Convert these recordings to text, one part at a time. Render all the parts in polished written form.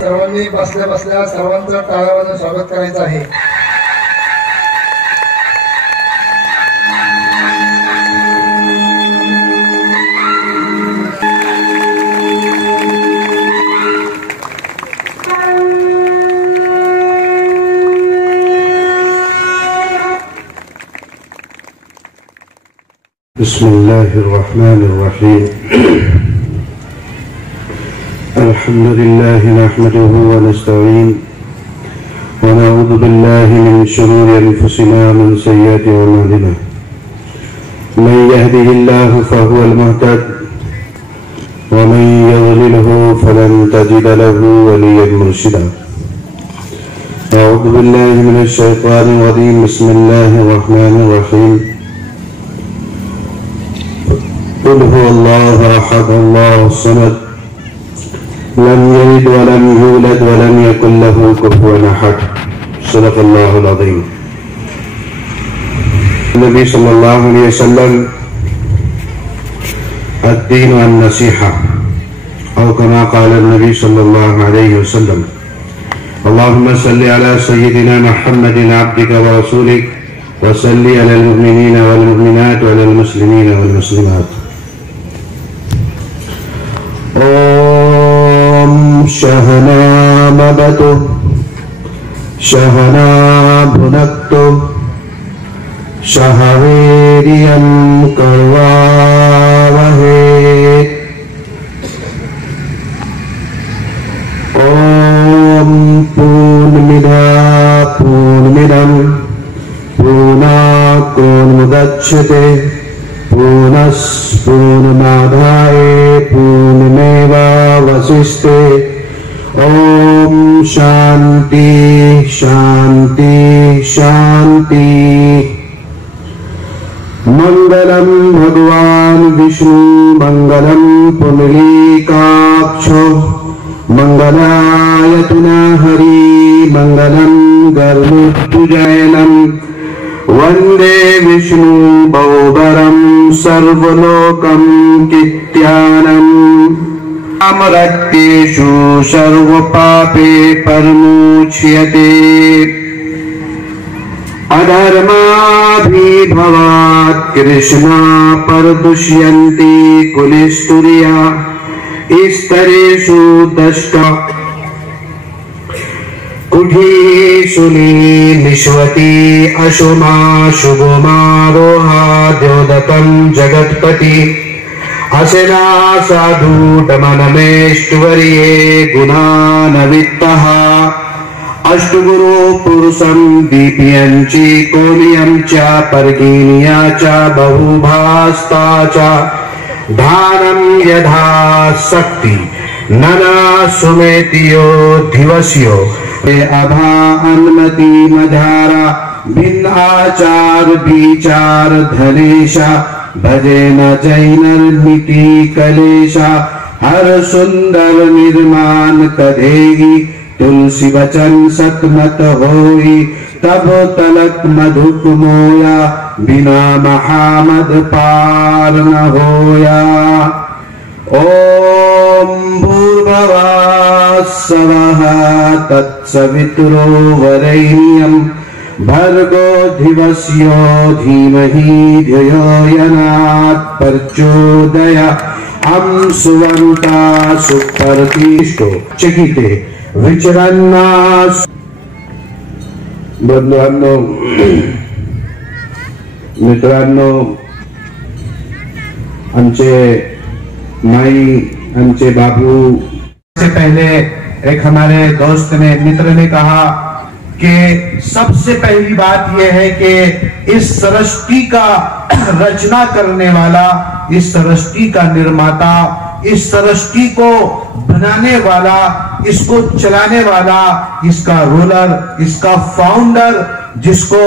सर्वांनी बसल्या बसल्या सर्वांचं टाळ्यावाजून स्वागत करायचं आहे. बिस्मिल्लाहिर्रहमानिर्रहीम. अल्हम्दुलिल्लाहि नहमदुहु व नस्तईन व नऊज़ु बिल्लाहि मिन शुरूरि अनफुसिना व मिन सय्यिआति अमालिना. मन यहदिहिल्लाहु फहुवल मुहतद व मन युज़लिलहु फलन तजिद लहु वलिय्यन मुर्शिदा. अऊज़ु बिल्लाहि मिनश शैतानिर रजीम. बिस्मिल्लाहिर्रहमानिर्रहीम. कुल हुवल्लाहु अहद अल्लाहुस समद लम यलिद व लम यूलद व लम यकुल लहु कुफुवन अहद. सदक़ल्लाहुल अज़ीम. नबी सल्लल्लाहु अलैहि वसल्लम अद्दीन अन-नसीहा औ कमा क़ाल नबी सल्लल्लाहु अलैहि वसल्लम. अल्लाहुम्मा सल्लि अला सय्यिदिना मुहम्मदिन अब्दिका व रसूलिक व सल्लि अलल मुमिनीना वल मुमिनात व अलल मुस्लिमीना वल मुस्लिमात. ओम शहना मबतु शहना भुनक्तु शहवेरियं कर्वावहे. ओम पूर्णमिदा पूर्णमिदं पूर्णात् पूर्णमुदच्यते पूर्णस्य पूर्णमादाय पूर्णमेवावशिष्यते. ओम शांति शांति शांति. मंगलम भगवान विष्णु मंगलम पुंडलीकाक्षो मंगलाय तुनाहरि मंगलम गर्भोत्तुजयनम. वंदे विष्णु बहुबरम सर्वलोकम कित्यानम. अमरत्येषु सर्वपापे परमुच्यते. अधर्माभिभवात् कृष्णा परदुष्यन्ति कुलिस्तुर्या स्तरेषु दष्टा कुठीषु निश्वती अशुमा शुभमारोहा द्योदतं जगत्पति. अशना साधुडमनमेष्टवर्ये गुणानवित्तः. अष्टगुरो पुरुषं दीप्यञ्चि कोलियं च पर्गिन्या च बहुभास्ता च. धानं यथा शक्ति नना सुमेतियो दिवस्यो अभा अन्मति मधारा. भिन्न आचार विचार धनेशा भजे न जैनर्मिति कलेशा. हर सुंदर निर्माण कधेगी तुलसी वचन सतमत होई. तब तलक मधुप मोया बिना महामद पार न होया. ओम भूर्भुवः स्वः तत्सवितुरो वरेण्यं भर्गो दिवस्यो धीमहि धियो यनात् प्रचोदयात्. हम सुवंता सुप्रतिष्ठो चकिते विचरन्ना. बंधुओं मित्रांनो, आमचे माई आमचे बाबू से पहले एक हमारे दोस्त ने मित्र ने कहा कि सबसे पहली बात यह है कि इस सृष्टि का रचना करने वाला, इस सृष्टि का निर्माता, इस सृष्टि को बनाने वाला, इसको चलाने वाला, इसका रूलर, इसका फाउंडर, जिसको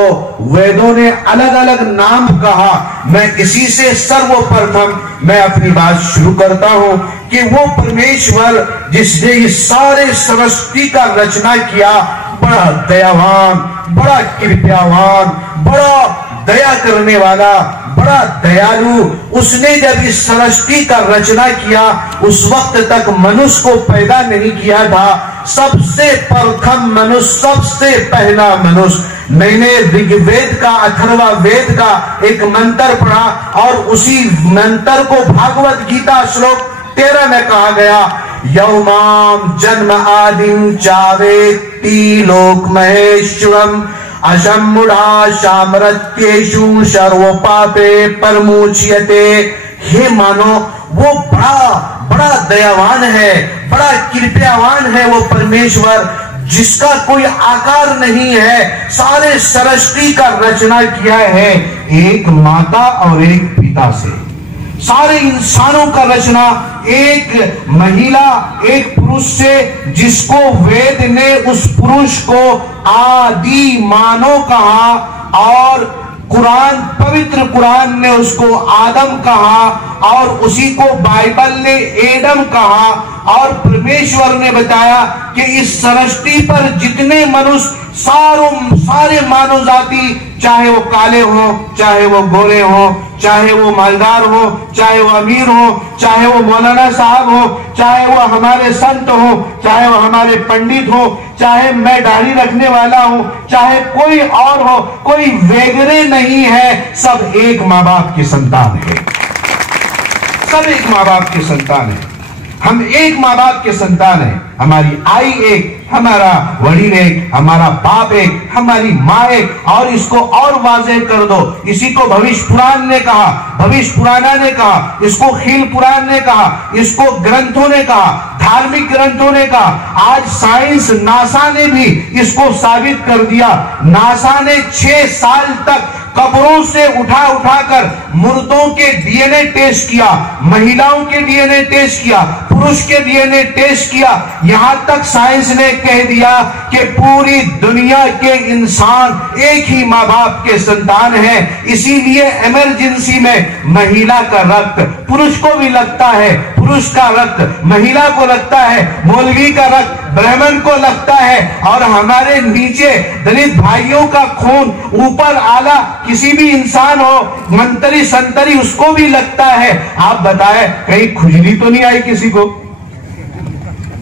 वेदों ने अलग अलग नाम कहा, मैं इसी से सर्वप्रथम मैं अपनी बात शुरू करता हूं कि वो परमेश्वर जिसने इस सारे सृष्टि का रचना किया, बड़ा दयावान, बड़ा कृपावान, बड़ा दया करने वाला, बड़ा दयालु, उसने जब इस सृष्टि का रचना किया उस वक्त तक मनुष्य को पैदा नहीं किया था। सबसे प्रथम मनुष्य, सबसे पहला मनुष्य। मैंने ऋग्वेद का, अथर्वा वेद का एक मंत्र पढ़ा और उसी मंत्र को भागवत गीता श्लोक 13 में कहा गया, यौमाम जन्म आदिम चावेत्ति लोक महेश्वरम अशम्मुढ़ा सामर्थ्येषु सर्व पापे परमुच्यते। हे मानो, वो बड़ा दयावान है, बड़ा कृपावान है वो परमेश्वर, जिसका कोई आकार नहीं है। सारे सृष्टि का रचना किया है एक माता और एक पिता से। सारे इंसानों का रचना एक महिला, एक पुरुष से, जिसको वेद ने उस पुरुष को आदि मानव कहा और कुरान, पवित्र कुरान ने उसको आदम कहा और उसी को बाइबल ने एडम कहा। और परमेश्वर ने बताया कि इस सृष्टि पर जितने मनुष्य, सारे मानव जाति, चाहे वो काले हो, चाहे वो गोरे हो, चाहे वो मालदार हो, चाहे वो अमीर हो, चाहे वो मौलाना साहब हो, चाहे वो हमारे संत हो, चाहे वो हमारे पंडित हो, चाहे मैं दाढ़ी रखने वाला हूं, चाहे कोई और हो, कोई वगैरह नहीं है। सब एक माँ बाप की संतान है, सब एक माँ बाप की संतान है। हम एक माँ बाप के संतान हैं। हमारी आई एक, हमारा वडील एक, हमारा बाप एक, हमारी माँ एक। और इसको और वाज़ेह कर दो, इसी को भविष्य पुराण ने कहा, भविष्य पुराना ने कहा, इसको खील पुराण ने कहा, इसको ग्रंथों ने कहा, धार्मिक ग्रंथों ने कहा। आज साइंस, नासा ने भी इसको साबित कर दिया। नासा ने 6 साल तक कब्रों से उठाकर मुर्दों के डीएनए टेस्ट किया, महिलाओं के डीएनए टेस्ट किया, पुरुष के डीएनए टेस्ट किया। यहां तक साइंस ने कह दिया कि पूरी दुनिया के इंसान एक ही माँ बाप के संतान हैं। इसीलिए इमरजेंसी में महिला का रक्त पुरुष को भी लगता है, पुरुष का रक्त महिला को लगता है, मौलवी का रक्त ब्राह्मण को लगता है, और हमारे नीचे दलित भाइयों का खून, ऊपर आला किसी भी इंसान हो, मंत्री संतरी, उसको भी लगता है। आप बताएं, कहीं खुजली तो नहीं आई किसी को?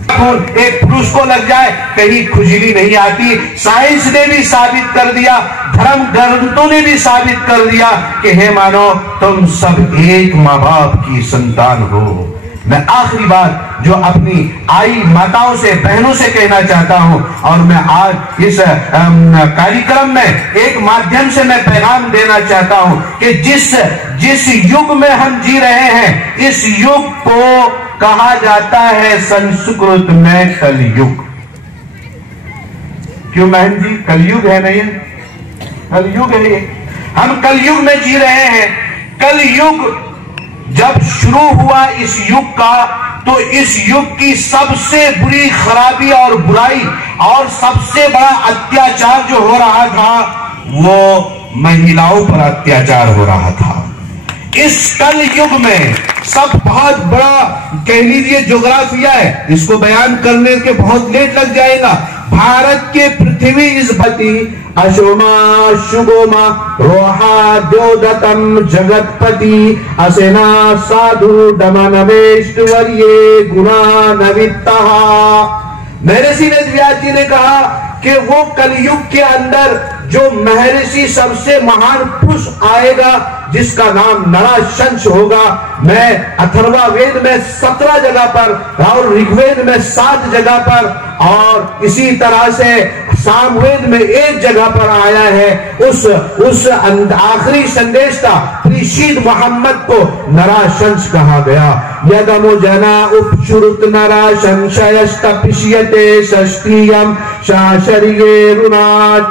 एक पुरुष को लग जाए, कहीं खुजली नहीं आती। साइंस ने भी साबित कर दिया, धर्म ग्रंथों ने भी साबित कर दिया कि हे मानो, तुम सब एक माँ बाप की संतान हो। मैं आखिरी बात जो अपनी आई माताओं से, बहनों से कहना चाहता हूं, और मैं आज इस कार्यक्रम में एक माध्यम से मैं पैगाम देना चाहता हूं कि जिस युग में हम जी रहे हैं, इस युग को कहा जाता है संस्कृत में कलयुग। क्यों बहन जी? कलयुग है नहीं? कलयुग है ये। हम कलयुग में जी रहे हैं। कलयुग जब शुरू हुआ इस युग का, तो इस युग की सबसे बुरी खराबी और बुराई और सबसे बड़ा अत्याचार जो हो रहा था, वो महिलाओं पर अत्याचार हो रहा था। इस कल युग में सब बहुत बड़ा, कह लीजिए, ज्योग्राफिया है, इसको बयान करने के बहुत लेट लग जाएगा। भारत के पृथ्वी इस भती अशोमा शुभोमा रोहा द्योदतम जगतपति असेना साधु दमनवेष्टवर्ये गुणा नवित्ता। महर्षि वेदव्यास जी ने कहा कि वो कलयुग के अंदर जो महर्षि सबसे महान पुरुष आएगा, जिसका नाम नराशंस होगा। मैं अथर्वा वेद में 17 जगह पर और ऋग्वेद में 7 जगह पर और इसी तरह से सामवेद में 1 जगह पर आया है। उस आखिरी संदेश का प्रीशीद मोहम्मद को नराशंस कहा गया। यदमो जना उपचुरुत नराशंसयस्तपिष्यते षष्ठीयम शाशरिये रुना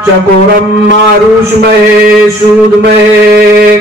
चकोरम मारुष्महे सूदमहे।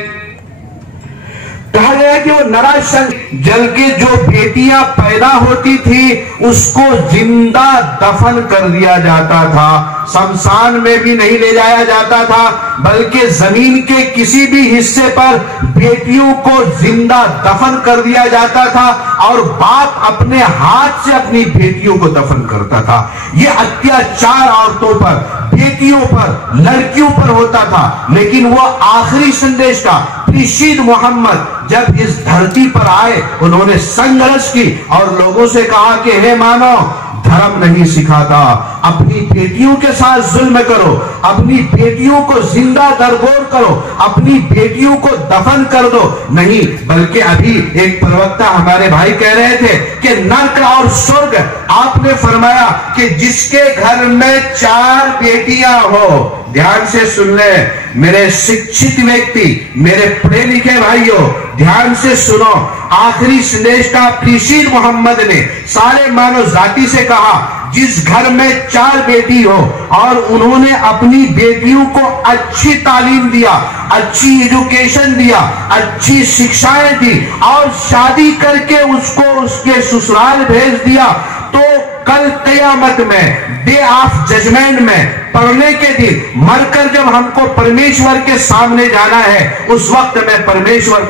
कहा गया कि वो नराशंस, जल की जो बेटियां पैदा होती थी उसको जिंदा दफन कर दिया जाता था। शमशान में भी नहीं ले जाया जाता था, बल्कि जमीन के किसी भी हिस्से पर बेटियों को जिंदा दफन कर दिया जाता था और बाप अपने हाथ से अपनी बेटियों को दफन करता था। ये अत्याचार औरतों पर, बेटियों पर, लड़कियों पर होता था, लेकिन वो आखिरी संदेश का प्रीशीद मोहम्मद जब इस धरती पर आए, उन्होंने संघर्ष की और लोगों से कहा कि हे मानव, धर्म नहीं सिखाता, अपनी बेटियों के साथ जुल्म करो, अपनी बेटियों को जिंदा दरगोर करो, अपनी बेटियों को दफन कर दो, नहीं, बल्कि अभी एक प्रवक्ता हमारे भाई कह रहे थे कि नर्क और स्वर्ग, आपने फरमाया कि जिसके घर में 4 बेटियां हो, ध्यान से सुन ले मेरे शिक्षित व्यक्ति, मेरे पढ़े लिखे भाइयों, ध्यान से सुनो, आखिरी संदेश का प्रीशीद मोहम्मद ने सारे मानव जाति से कहा, जिस घर में 4 बेटी हो और उन्होंने अपनी बेटियों को अच्छी तालीम दिया, अच्छी एजुकेशन दिया, अच्छी शिक्षाएं दी और शादी करके उसको उसके ससुराल भेज दिया, तो कल कयामत में, डे ऑफ जजमेंट में, पढ़ने के दिन मरकर जब हमको परमेश्वर के सामने जाना है, उस वक्त में परमेश्वर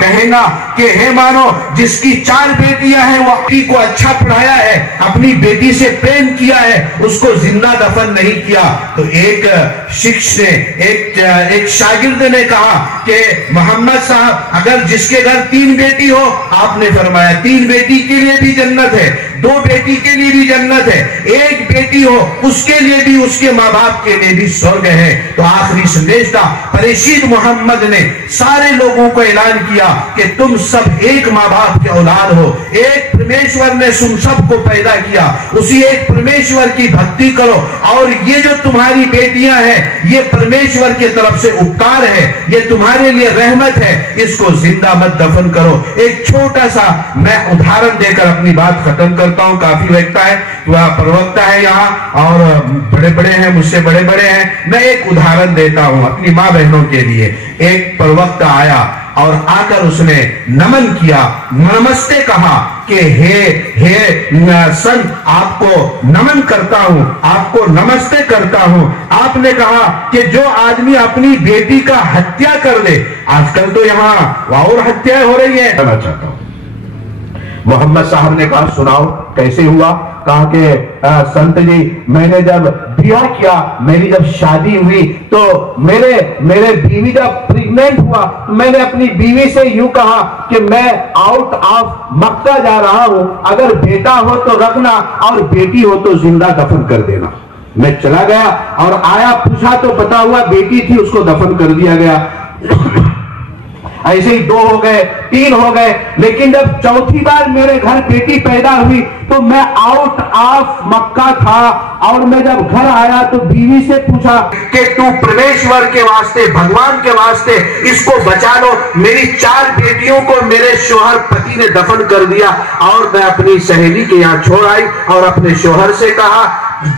कहेगा कि हे मानो, जिसकी 4 बेटियां हैं, वो अपनी को अच्छा पढ़ाया है, अपनी बेटी से प्रेम किया है, उसको जिंदा दफन नहीं किया। तो एक शिक्षक ने, एक शागिर्द ने कहा कि मोहम्मद साहब, अगर जिसके घर 3 बेटी हो, आपने फरमाया 3 बेटी के लिए भी जन्नत है, 2 बेटी के लिए भी जन्नत है, 1 बेटी हो उसके लिए भी, उसके माँ बाप के लिए भी स्वर्ग है। तो आखिरी संदेश था, प्रीशीद मोहम्मद ने सारे लोगों को ऐलान किया कि तुम सब एक माँ बाप के औलाद हो, एक परमेश्वर ने तुम सबको पैदा किया, उसी एक परमेश्वर की भक्ति करो, और ये जो तुम्हारी बेटियां हैं, ये परमेश्वर की तरफ से उपकार है, ये तुम्हारे लिए रहमत है, इसको जिंदा मत दफन करो। एक छोटा सा मैं उदाहरण देकर अपनी बात खत्म करता हूं, काफी व्यक्ता है, प्रवक्ता है यहाँ और बड़े बड़े हैं, मुझसे बड़े बड़े हैं, मैं एक उदाहरण देता हूं अपनी माँ बहनों के लिए। एक प्रवक्ता आया और आकर उसने नमन किया, नमस्ते कहा कि हे संत, आपको नमन करता हूं, आपको नमस्ते करता हूं। आपने कहा कि जो आदमी अपनी बेटी का हत्या कर ले, आजकल तो यहाँ और हत्याएं हो रही है, कहना चाहता हूं। मोहम्मद साहब ने कहा, सुनाओ कैसे हुआ? कहा कि संत जी, मैंने जब ब्याह किया, मेरी जब शादी हुई, तो मेरे बीवी जब प्रेग्नेंट हुआ, मैंने अपनी बीवी से यूं कहा कि मैं आउट ऑफ मक्का जा रहा हूं, अगर बेटा हो तो रखना और बेटी हो तो जिंदा दफन कर देना। मैं चला गया और आया, पूछा तो पता हुआ बेटी थी, उसको दफन कर दिया गया। ऐसे ही 2 हो गए, 3 हो गए, लेकिन जब चौथी बार मेरे घर बेटी पैदा हुई तो मैं आउट ऑफ मक्का था, और मैं जब घर आया तो बीवी से पूछा कि तू परमेश्वर के वास्ते, भगवान के वास्ते इसको बचा लो। मेरी 4 बेटियों को मेरे शोहर पति ने दफन कर दिया, और मैं अपनी सहेली के यहाँ छोड़ आई और अपने शोहर से कहा,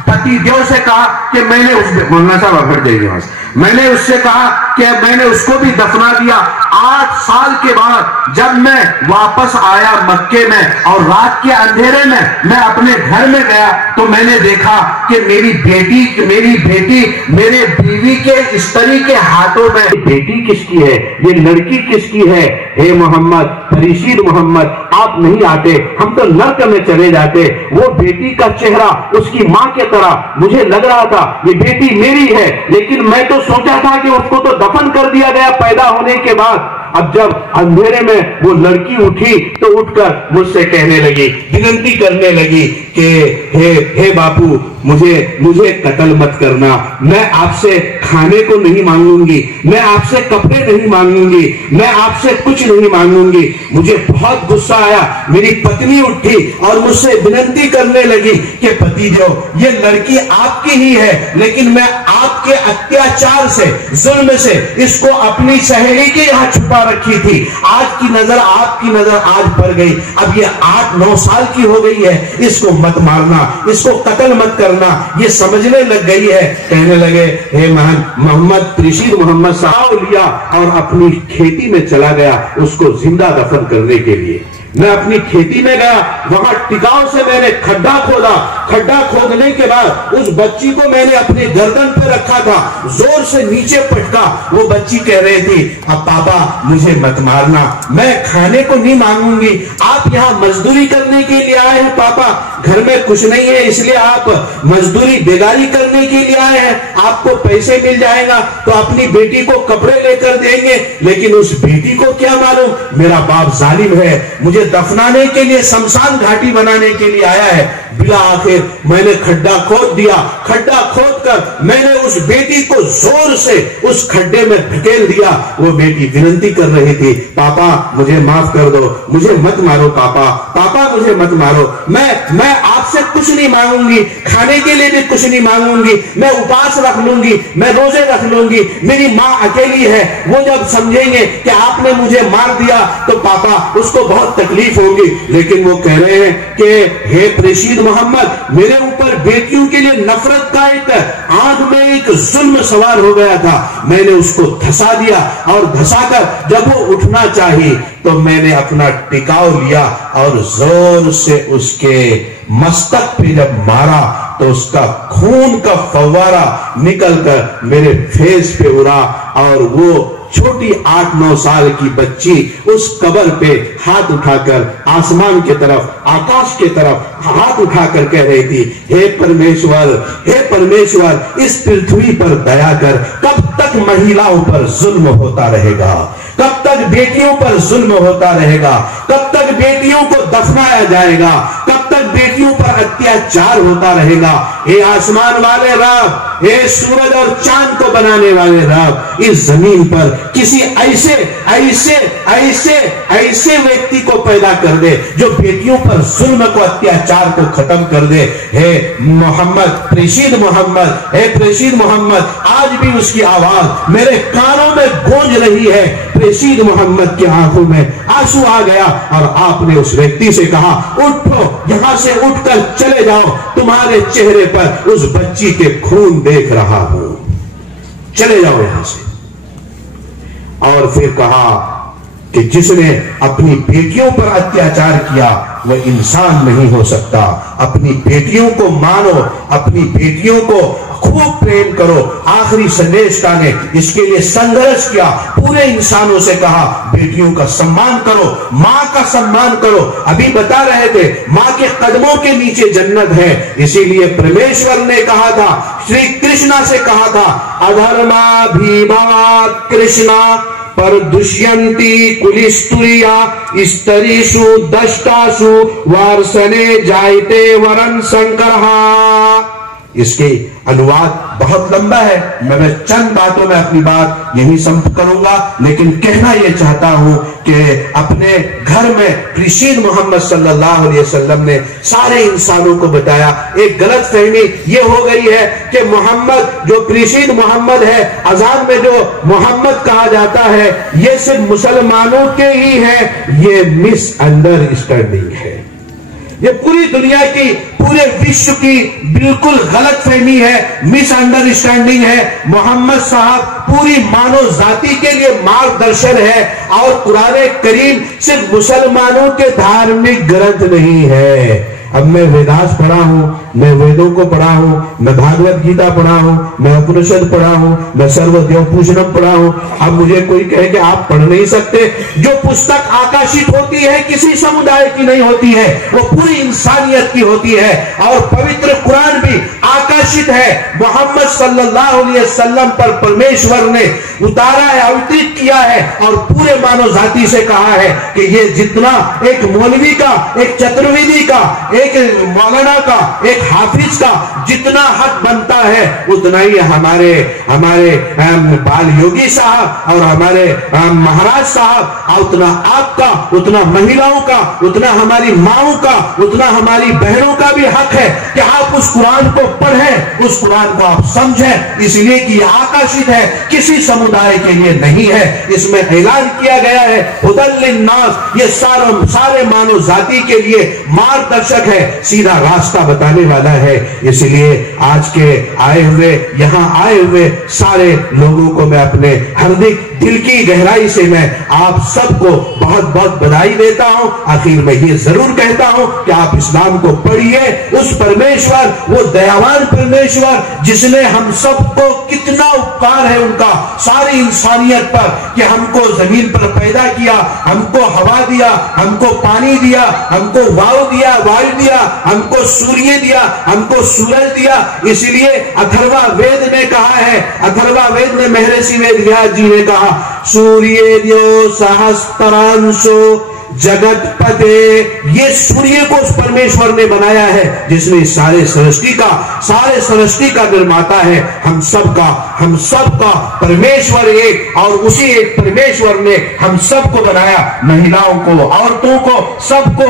पति देव से कहा कि मैंने मौलाना साहब अभर जाइए, मैंने उससे कहा कि मैंने उसको भी दफना दिया। 8 साल के बाद जब मैं वापस आया मक्के में और रात के अंधेरे में मैं अपने घर में गया, तो मैंने देखा कि मेरी बेटी मेरे बीवी के स्त्री के हाथों में। बेटी किसकी है? ये लड़की किसकी है? हे मोहम्मद, प्रीशीद मोहम्मद, आप नहीं आते, हम तो नर्क में चले जाते। वो बेटी का चेहरा उसकी मां के तरह मुझे लग रहा था, ये बेटी मेरी है, लेकिन मैं तो सोचा था कि उसको तो दफन कर दिया गया पैदा होने के बाद। अब जब अंधेरे में वो लड़की उठी तो उठकर मुझसे कहने लगी, विनती करने लगी कि हे बापू, मुझे कत्ल मत करना, मैं आपसे खाने को नहीं मांगूंगी, मैं आपसे कपड़े नहीं मांगूंगी, मैं आपसे कुछ नहीं मांगूंगी। मुझे बहुत गुस्सा आया, मेरी पत्नी उठी और मुझसे विनती करने लगी कि पति जो, ये लड़की आपकी ही है, लेकिन मैं आपके अत्याचार से, जुल्म से इसको अपनी सहेली के यहाँ छुपा रखी थी, आज की नजर, आपकी नजर आज पड़ गई, अब ये 8-9 साल की हो गई है, इसको मत मारना, इसको कत्ल मत करना, ये समझने लग गई है। कहने लगे, हे मोहम्मद, प्रीशीद मोहम्मद साहब लिया और अपनी खेती में चला गया उसको जिंदा दफन करने के लिए। मैं अपनी खेती में गया, वहां टिकाव से मैंने खड्डा खोदा, खड्डा खोदने के बाद उस बच्ची को मैंने अपने गर्दन पे रखा था, जोर से नीचे पटका। वो बच्ची कह रही थी, अब पापा मुझे मत मारना, मैं खाने को नहीं मांगूंगी, आप यहाँ मजदूरी करने के लिए आए हैं पापा, घर में कुछ नहीं है इसलिए आप मजदूरी बेगारी करने के लिए आए हैं, आपको पैसे मिल जाएगा तो अपनी बेटी को कपड़े लेकर देंगे। लेकिन उस बेटी को क्या मालूम मेरा बाप जालिम है, मुझे दफनाने के लिए शमशान घाटी बनाने के लिए आया है। बिला आखिर मैंने खड्डा खोद दिया, खड्डा खोद कर मैंने उस बेटी को जोर से उस खड्डे में धकेल दिया। वो बेटी विनती कर रही थी, पापा मुझे माफ कर दो, मुझे मत मारो पापा, पापा मुझे मत मारो, मैं आपसे कुछ नहीं मांगूंगी, खाने के लिए भी कुछ नहीं मांगूंगी, मैं उपवास रख लूंगी, मैं रोजे रख लूंगी, मेरी माँ अकेली है, वो जब समझेंगे कि आपने मुझे मार दिया तो पापा उसको बहुत तकलीफ होगी। लेकिन वो कह रहे हैं कि हे प्रेषित मोहम्मद, मेरे ऊपर बेटियों के लिए नफरत का एक आंख में एक जुल्म सवार हो गया था, मैंने उसको धसा दिया और धसाकर जब वो उठना चाहिए तो मैंने अपना टिकाव लिया और जोर से उसके मस्तक पे जब मारा तो उसका खून का फव्वारा निकलकर मेरे फेस पे उड़ा और वो छोटी 8-9 साल की बच्ची उस कब्र पे हाथ उठाकर आसमान की तरफ, आकाश की तरफ हाथ उठाकर कह रही थी, हे परमेश्वर इस पृथ्वी पर दया कर, कब तक महिलाओं पर जुल्म होता रहेगा, कब तक बेटियों पर जुल्म होता रहेगा, कब तक बेटियों को दफनाया जाएगा, कब तक बेटियों पर अत्याचार होता रहेगा। हे आसमान वाले रब, हे सूरज और चांद को बनाने वाले रब, इस जमीन पर किसी ऐसे व्यक्ति को पैदा कर दे जो बेटियों पर जुल्म को, अत्याचार को खत्म कर दे। हे मोहम्मद, प्रेषित मोहम्मद, हे प्रेषित मोहम्मद, आज भी उसकी आवाज मेरे कानों में गूंज रही है। प्रेषित मोहम्मद की आंखों में आंसू आ गया और आपने उस व्यक्ति से कहा, उठो, यहां से उठकर चले जाओ, तुम्हारे चेहरे पर उस बच्ची के खून देख रहा हूं, चले जाओ यहां से। और फिर कहा कि जिसने अपनी बेटियों पर अत्याचार किया वह इंसान नहीं हो सकता। अपनी बेटियों को मानो, अपनी बेटियों को खूब प्रेम करो। आखिरी संदेश का ने इसके लिए संघर्ष किया, पूरे इंसानों से कहा बेटियों का सम्मान करो, माँ का सम्मान करो। अभी बता रहे थे माँ के कदमों के नीचे जन्नत है, इसीलिए परमेश्वर ने कहा था, श्री कृष्णा से कहा था, अधर्मा भीमा कृष्णा पर दुष्यंती कुलिस्तुरिया स्तरीषु दष्टासु वारसने जायते वरन संकरहा। इसके अनुवाद बहुत लंबा है, मैं चंद बातों में अपनी बात यही समाप्त करूंगा, लेकिन कहना यह चाहता हूं कि अपने घर में प्रेषित मोहम्मद सल्लल्लाहु अलैहि वसल्लम ने सारे इंसानों को बताया। एक गलत फहमी ये हो गई है कि मोहम्मद जो प्रेषित मोहम्मद है, अजान में जो मोहम्मद कहा जाता है ये सिर्फ मुसलमानों के ही है, ये मिसअंडरस्टैंडिंग है। ये पूरी दुनिया की, पूरे विश्व की बिल्कुल गलत फहमी है, मिसअंडरस्टैंडिंग है। मोहम्मद साहब पूरी मानव जाति के लिए मार्गदर्शन है और कुरान करीम सिर्फ मुसलमानों के धार्मिक ग्रंथ नहीं है। अब मैं वेदास पढ़ा हूं, मैं वेदों को पढ़ा हूं, मैं भागवत गीता पढ़ा हूं, मैं उपनिषद पढ़ा हूं, मैं सर्वदेव पूजनम पढ़ा हूं। अब मुझे कोई कहे कि आप पढ़ नहीं सकते। जो पुस्तक आकाशित होती है किसी समुदाय की नहीं होती है, वो पूरी इंसानियत की होती है। और पवित्र कुरान भी आकाशित है, मोहम्मद सल्लल्लाहु अलैहि वसल्लम पर परमेश्वर ने उतारा है, अवतरित किया है और पूरे मानव जाति से कहा है कि ये जितना एक मौलवी का, एक चतुर्वेदी का, एक मौलाना का, एक हाफिज का जितना हक बनता है उतना ही हमारे बाल योगी साहब और हमारे महाराज साहब, उतना आपका, उतना महिलाओं का, उतना हमारी माओं का, उतना हमारी बहनों का भी हक है कि आप उस कुरान को पढ़ें, उस कुरान को आप समझें, इसलिए कि यह आकाशित है, किसी समुदाय के लिए नहीं है। इसमें ऐलान किया गया है हुदल लिन्नास, ये सारे मानव जाति के लिए मार्गदर्शक है, सीधा रास्ता बताने वाला है। इसलिए आज के यहाँ आए हुए सारे लोगों को मैं अपने हार्दिक दिल की गहराई से मैं आप सबको बहुत बहुत बधाई देता हूं। आखिर में ये जरूर कहता हूं कि आप इस्लाम को पढ़िए। उस परमेश्वर, वो दयावान परमेश्वर जिसने हम सबको, कितना उपकार है उनका सारी इंसानियत पर कि हमको जमीन पर पैदा किया, हमको हवा दिया, हमको पानी दिया, हमको वायु दिया, हमको सूर्य दिया, हमको सूरज दिया। इसलिए अथर्वा वेद ने कहा है, अथर्वा वेद में महर्षि वेद व्यास जी ने कहा, सूर्योदयो सहस्त्रांशो जगतपते। ये सूर्य को उस परमेश्वर ने बनाया है जिसने सारे सृष्टि का निर्माता है। हम सबका परमेश्वर एक, और उसी एक परमेश्वर ने हम सबको बनाया, महिलाओं को, औरतों को, सबको,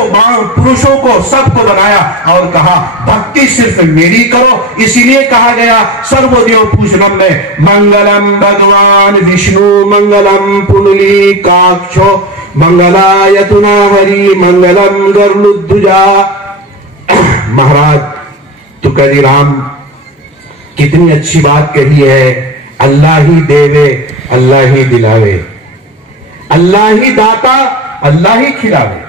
पुरुषों को, सबको बनाया और कहा भक्ति सिर्फ मेरी करो। इसीलिए कहा गया सर्वदेव पूजनम में मंगलम भगवान विष्णु मंगलम पुंडलीकाक्षो मंगलाय तुना हरि मंगलम गरुड़ध्वजा। महाराज तुकाजी राम कितनी अच्छी बात कही है। अल्लाह ही देवे, अल्लाह ही दिलावे, अल्लाह ही दाता, अल्लाह ही खिलावे,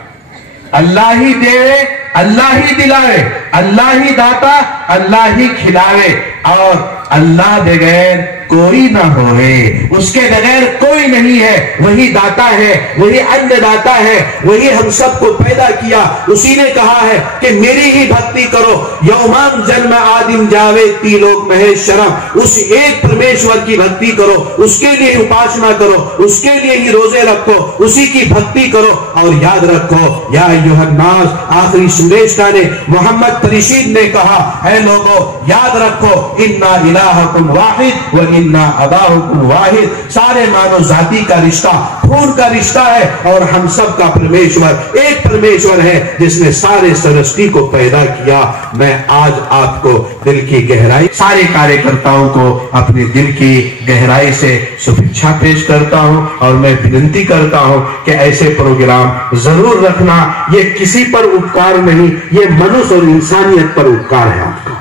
अल्लाह ही देवे, अल्लाह ही दिलावे, अल्लाह ही दाता, अल्लाह ही खिलावे, और अल्लाह बगैर कोई ना होए, उसके बगैर कोई नहीं है। वही दाता है, वही अन्नदाता है, वही हम सबको पैदा किया। उसी ने कहा है कि मेरी ही भक्ति करो। यौमान जन्म आदिम जावे तीलोक महेश्वरम। उस एक परमेश्वर की भक्ति करो, उसके लिए उपासना करो, उसके लिए ही रोजे रखो, उसी की भक्ति करो। और याद रखो, या अय्युहन्नास, आखिरी संदेश ने मोहम्मद तरीशीद ने कहा, है लोगों याद रखो, इन्ना इलाहकुम वाहिद व इन्ना अबाहुकुम वाहिद। सारे मानव जाति का रिश्ता खून का रिश्ता है, और हम सब का परमेश्वर एक परमेश्वर है जिसने सारे सृष्टि को पैदा किया। मैं आज आपको दिल की गहराई, सारे कार्यकर्ताओं को अपने दिल की गहराई से शुभेच्छा पेश करता हूं, और मैं विनती करता हूं कि ऐसे प्रोग्राम जरूर रखना। ये किसी पर उपकार नहीं, ये मनुष्य और इंसानियत पर उपकार है आपका।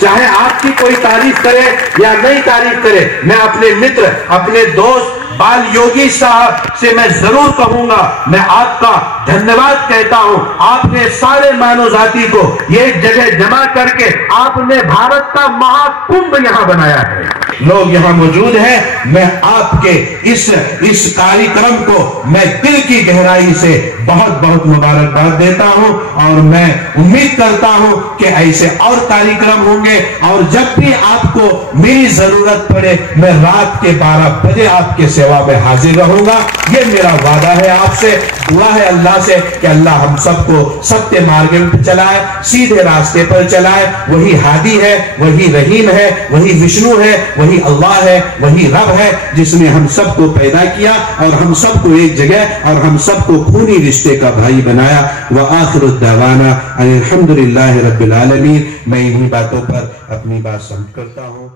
चाहे आपकी कोई तारीफ करे या नहीं तारीफ करे, मैं अपने मित्र, अपने दोस्त बाल योगी साहब से मैं जरूर कहूंगा, मैं आपका धन्यवाद कहता हूं। आपने सारे मानव जाति को एक जगह जमा करके आपने भारत का महाकुंभ यहां बनाया है। लोग यहां मौजूद हैं। मैं आपके इस कार्यक्रम को मैं दिल की गहराई से बहुत बहुत मुबारकबाद देता हूं, और मैं उम्मीद करता हूं कि ऐसे और कार्यक्रम होंगे। और जब भी आपको मेरी जरूरत पड़े, मैं रात के 12 बजे आपके सेवा में हाजिर रहूंगा। ये मेरा वादा है आपसे। दुआ है अल्लाह से कि अल्लाह हम सबको सत्य मार्ग पर चलाए, सीधे रास्ते पर चलाए। वही हादी है, वही रहीम है, वही विष्णु है, वही अल्लाह है, वही रब है जिसने हम सबको पैदा किया और हम सबको एक जगह और हम सबको खूनी रिश्ते का भाई बनाया। व आखिरुद दावाना अल्हम्दुलिल्लाहि रब्बिल आलमीन। मैं इन्हीं बातों पर अपनी बात समाप्त करता हूँ।